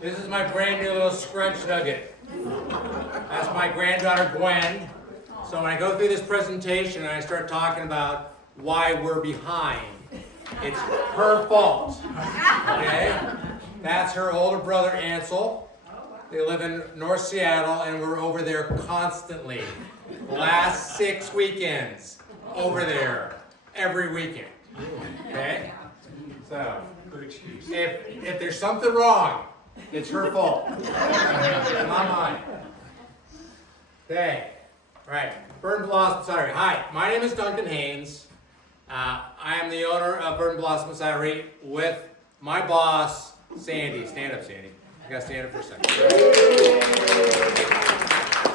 This is my brand new little scrunch nugget. That's my granddaughter Gwen. So when I go through this presentation and I start talking about why we're behind, it's her fault. Okay? That's her older brother Ansel. They live in North Seattle and we're over there constantly. The last 6 weekends over there every weekend. Okay? So if there's something wrong, it's her fault. Not mine. Okay. All right. Bird and Blossom Cidery. Hi, my name is Duncan Haynes. I am the owner of Bird and Blossom Cidery with my boss, Sandy. Stand up, Sandy. You gotta stand up for a second.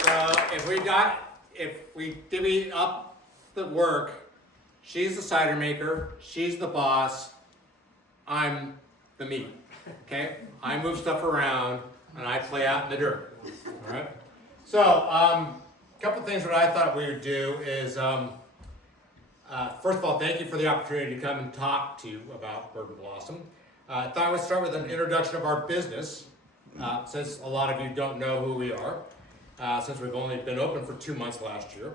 So if we divvy up the work, she's the cider maker, she's the boss, I'm the meat. Okay? I move stuff around and I play out in the dirt. All right? So, a couple things that I thought we would do is, first of all, thank you for the opportunity to come and talk to you about Bird and Blossom. I thought I would start with an introduction of our business, since a lot of you don't know who we are, since we've only been open for 2 months last year.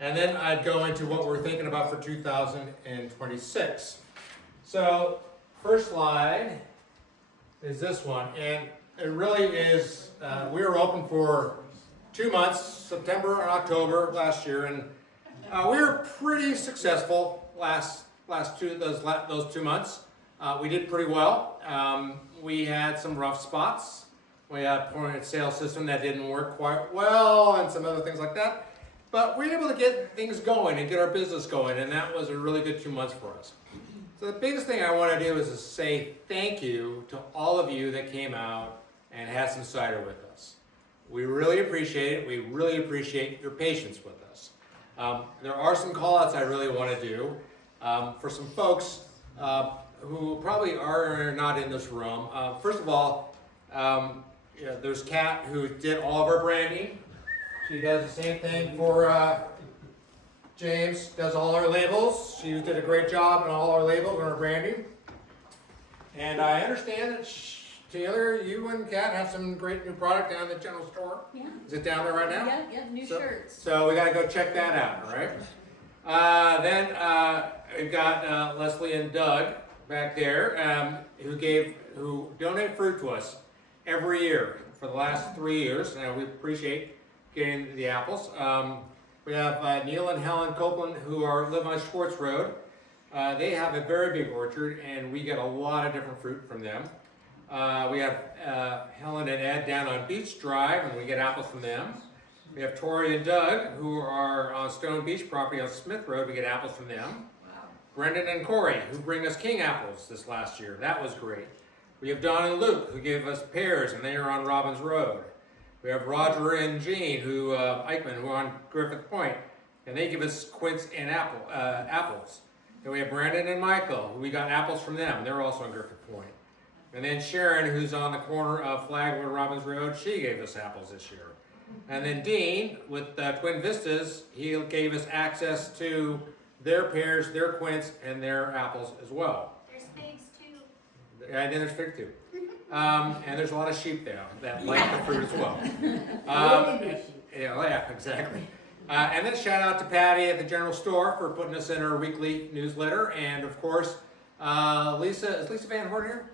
And then I'd go into what we're thinking about for 2026. So, first slide is this one, and it really is, we were open for 2 months, September and October last year, and we were pretty successful those 2 months. We did pretty well. We had some rough spots. We had a point sale system that didn't work quite well and some other things like that. But we were able to get things going and get our business going, and that was a really good 2 months for us. So the biggest thing I want to do is to say thank you to all of you that came out and had some cider with us. We really appreciate it. We really appreciate your patience with us. There are some call-outs I really want to do for some folks who probably are not in this room. First of all, there's Kat who did all of our branding. She does the same thing for James, does all our labels. She did a great job on all our labels and our branding. And I understand that Taylor, you and Kat have some great new product down at the general store. Yeah. Is it down there right now? Yeah, new shirts. So we got to go check that out, all right? Then we've got Leslie and Doug back there who donate fruit to us every year for the last 3 years. And we appreciate getting the apples. We have Neil and Helen Copeland who live on Schwartz Road. They have a very big orchard and we get a lot of different fruit from them. We have Helen and Ed down on Beach Drive, and we get apples from them. We have Tori and Doug, who are on Stone Beach property on Smith Road. We get apples from them. Wow. Brendan and Corey, who bring us king apples this last year. That was great. We have Don and Luke, who gave us pears, and they are on Robbins Road. We have Roger and Jean, Eichmann, who are on Griffith Point, and they give us quince and apples. Then we have Brandon and Michael, who we got apples from them. They're also on Griffith Point. And then Sharon, who's on the corner of Flagwood and Robbins Road, she gave us apples this year. And then Dean, with Twin Vistas, he gave us access to their pears, their quince, and their apples as well. There's figs too. And then there's fig too. And there's a lot of sheep there that like the fruit as well. Yeah, exactly. And then shout out to Patty at the general store for putting us in her weekly newsletter. And of course, Lisa, is Lisa Van Horn here?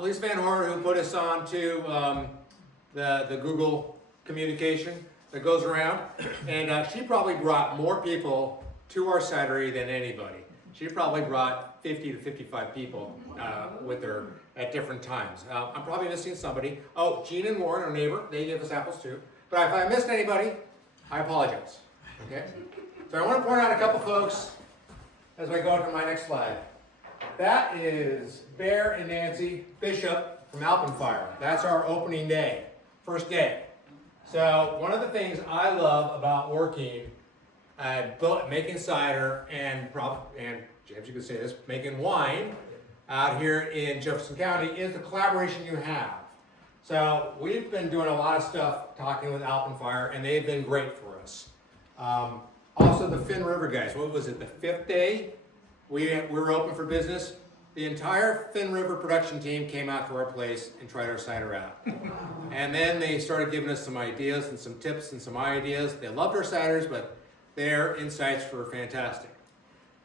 Lisa Van Horn, who put us on to the Google communication that goes around, and she probably brought more people to our cidery than anybody. She probably brought 50 to 55 people with her at different times. I'm probably missing somebody. Oh, Gene and Warren, our neighbor, they gave us apples too. But if I missed anybody, I apologize. Okay? So I want to point out a couple folks as I go on to my next slide. That is Bear and Nancy Bishop from Alpenfire. That's our opening day, first day. So one of the things I love about working at making cider and James, you could say this, making wine out here in Jefferson County is the collaboration you have. So we've been doing a lot of stuff talking with Alpenfire, and they've been great for us. Also the Finn River guys, what was it, the 5th day? We were open for business. the entire Thin River production team came out to our place and tried our cider out. And then they started giving us some ideas and some tips and some ideas. They loved our ciders, but their insights were fantastic.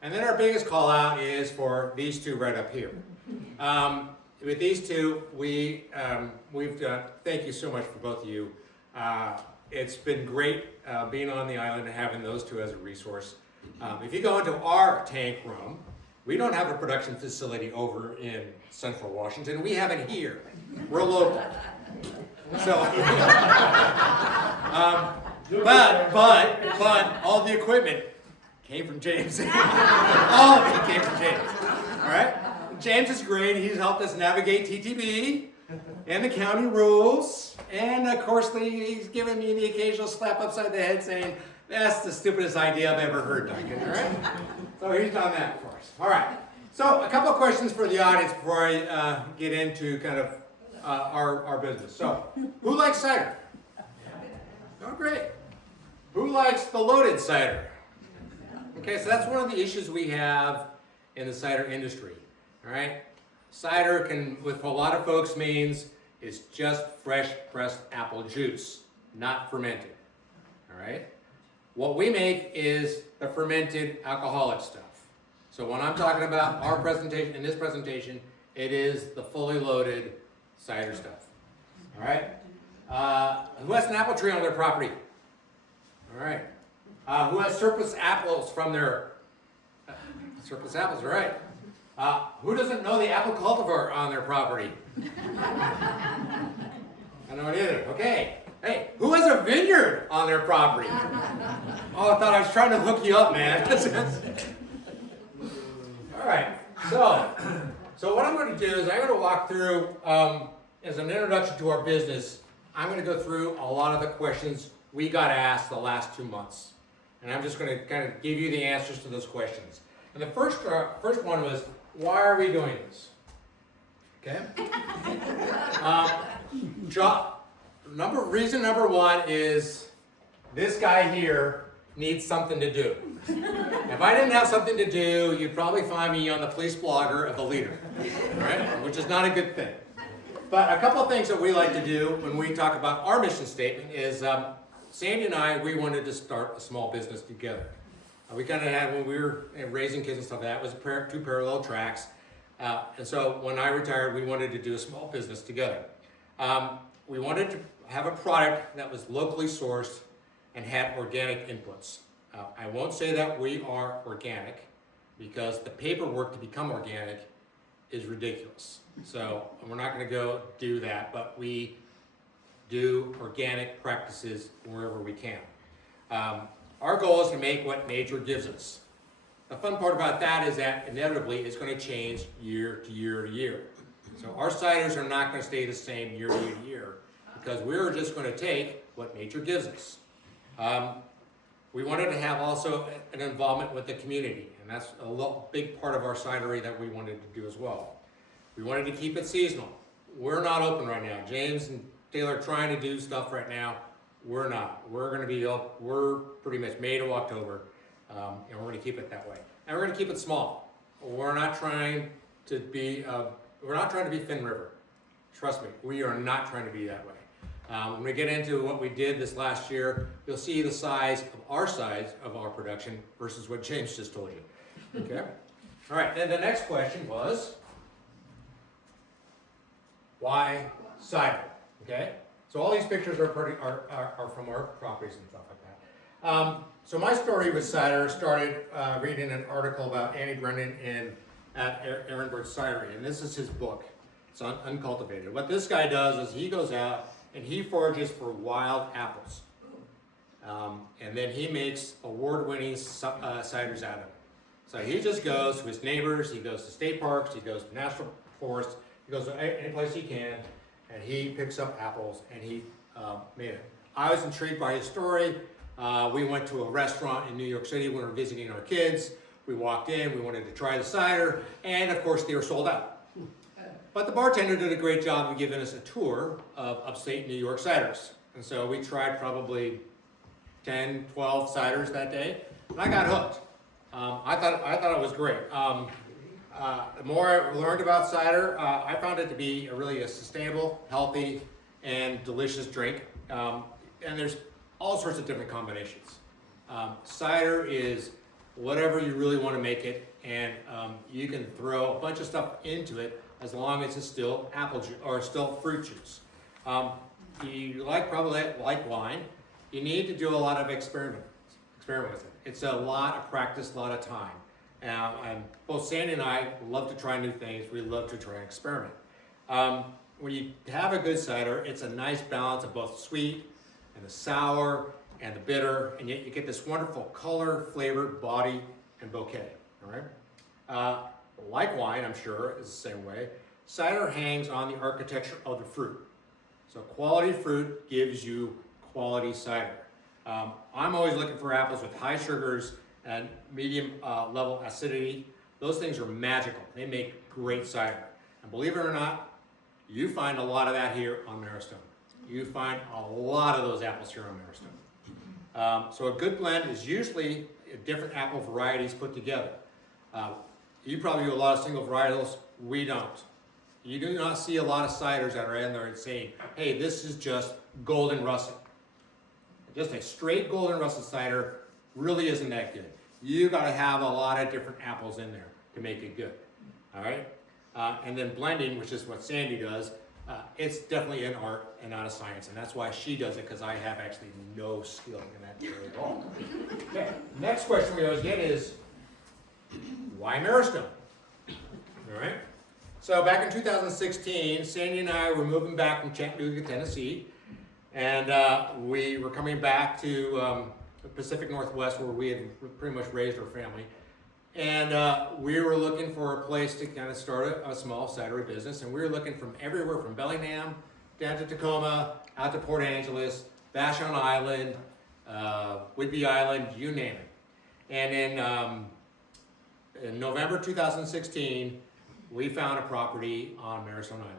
And then our biggest call out is for these two right up here. With these two, we've done, thank you so much for both of you. It's been great being on the island and having those two as a resource. If you go into our tank room, we don't have a production facility over in Central Washington. We have it here. We're local. So, but all the equipment came from James. All of it came from James. All right? James is great. He's helped us navigate TTB and the county rules. And of course, he's given me the occasional slap upside the head saying, that's the stupidest idea I've ever heard, Duncan. All right? So he's done that for us. All right. So a couple of questions for the audience before I get into kind of our business. So, who likes cider? Oh, great. Who likes the loaded cider? Okay, so that's one of the issues we have in the cider industry. All right? Cider can, with a lot of folks, means it's just fresh pressed apple juice, not fermented. All right? What we make is the fermented alcoholic stuff. So when I'm talking about our presentation, in this presentation, it is the fully loaded cider stuff. All right? Who has an apple tree on their property? All right. Who has surplus apples from their surplus apples? All right. Who doesn't know the apple cultivar on their property? I know it either. Okay. Hey, who has a vineyard on their property? Oh, I thought I was trying to hook you up, man. All right. So what I'm going to do is I'm going to walk through, as an introduction to our business, I'm going to go through a lot of the questions we got asked the last 2 months. And I'm just going to kind of give you the answers to those questions. And the first one was, why are we doing this? Okay? Reason number one is this guy here needs something to do. If I didn't have something to do, you'd probably find me on the police blogger of the Leader, right? Which is not a good thing. But a couple of things that we like to do when we talk about our mission statement is Sandy and I, we wanted to start a small business together. We kind of had, when we were raising kids and stuff like that, it was two parallel tracks. And so when I retired, we wanted to do a small business together. We wanted to have a product that was locally sourced and had organic inputs. I won't say that we are organic because the paperwork to become organic is ridiculous. So we're not going to go do that, but we do organic practices wherever we can. Our goal is to make what nature gives us. The fun part about that is that inevitably it's going to change year to year to year. So our ciders are not going to stay the same year to year because we're just going to take what nature gives us. We wanted to have also an involvement with the community, and that's a big part of our cidery that we wanted to do as well. We wanted to keep it seasonal. We're not open right now. James and Taylor are trying to do stuff right now. We're not. We're going to be up. We're pretty much May to October, and we're going to keep it that way. And we're going to keep it small. We're not trying to be. We're not trying to be Thin River. Trust me, we are not trying to be that way. When we get into what we did this last year, you'll see the size of our production versus what James just told you. Okay. All right. Then the next question was, why cider? Okay. So all these pictures are from our properties and stuff like that. So my story with cider started reading an article about Andy Brennan at Ehrenberg Cidery, and this is his book. It's Uncultivated. What this guy does is he goes out and he forages for wild apples, and then he makes award-winning ciders out of it. So he just goes to his neighbors, he goes to state parks, he goes to national forests, he goes to any place he can, and he picks up apples, and he made it. I was intrigued by his story. We went to a restaurant in New York City when we were visiting our kids. We walked in, we wanted to try the cider, and of course they were sold out. But the bartender did a great job of giving us a tour of upstate New York ciders. And so we tried probably 10, 12 ciders that day, and I got hooked. I thought it was great. The more I learned about cider, I found it to be really a sustainable, healthy, and delicious drink. And there's all sorts of different combinations. Cider is whatever you really want to make it, and you can throw a bunch of stuff into it as long as it's still apple juice or still fruit juice. You probably like wine. You need to do a lot of experiment with it. It's a lot of practice, a lot of time. And both Sandy and I love to try new things. We love to try and experiment. When you have a good cider, it's a nice balance of both sweet and the sour and the bitter, and yet you get this wonderful color, flavor, body, and bouquet. All right. Like wine, I'm sure, is the same way. Cider hangs on the architecture of the fruit. So quality fruit gives you quality cider. I'm always looking for apples with high sugars and medium level acidity. Those things are magical. They make great cider. And believe it or not, you find a lot of that here on Marrowstone. You find a lot of those apples here on Marrowstone. So a good blend is usually different apple varieties put together. You probably do a lot of single varietals. We don't. You do not see a lot of ciders that are in there and saying, hey, this is just golden russet. Just a straight golden russet cider really isn't that good. You got to have a lot of different apples in there to make it good. All right? And then blending, which is what Sandy does, it's definitely an art and not a science, and that's why she does it, because I have actually no skill in that area at all. Okay. Next question we always get is, why Marrowstone? All right. So back in 2016, Sandy and I were moving back from Chattanooga, Tennessee, and we were coming back to the Pacific Northwest, where we had pretty much raised our family. And we were looking for a place to kind of start a small cidery business, and we were looking from everywhere from Bellingham down to Tacoma, out to Port Angeles, Vashon Island, Whidbey Island, you name it. And in November 2016, we found a property on Marrowstone Island.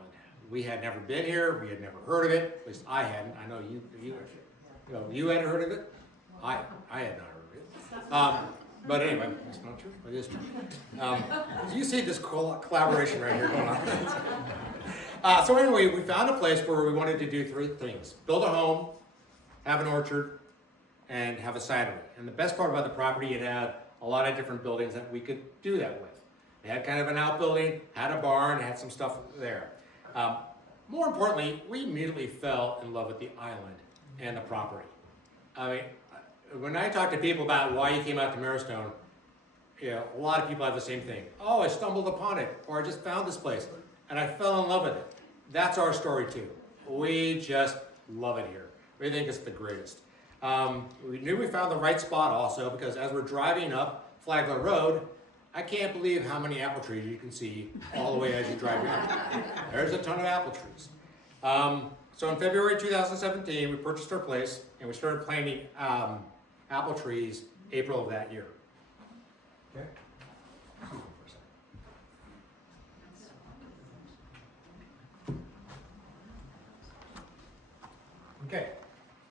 We had never been here, we had never heard of it, at least I hadn't. I know you hadn't heard of it? I had not heard of it. But anyway, that's not true. It is true. You see this collaboration right here going on. So anyway, we found a place where we wanted to do three things: build a home, have an orchard, and have a cidery. And the best part about the property, it had a lot of different buildings that we could do that with. It had kind of an outbuilding, had a barn, had some stuff there. More importantly, we immediately fell in love with the island and the property. I mean, when I talk to people about why you came out to Marrowstone, a lot of people have the same thing. Oh, I stumbled upon it, or I just found this place, and I fell in love with it. That's our story too. We just love it here. We think it's the greatest. We knew we found the right spot also, because as we're driving up Flagler Road, I can't believe how many apple trees you can see all the way as you drive up. There's a ton of apple trees. So in February 2017, we purchased our place, and we started planting apple trees April of that year. Okay. Okay.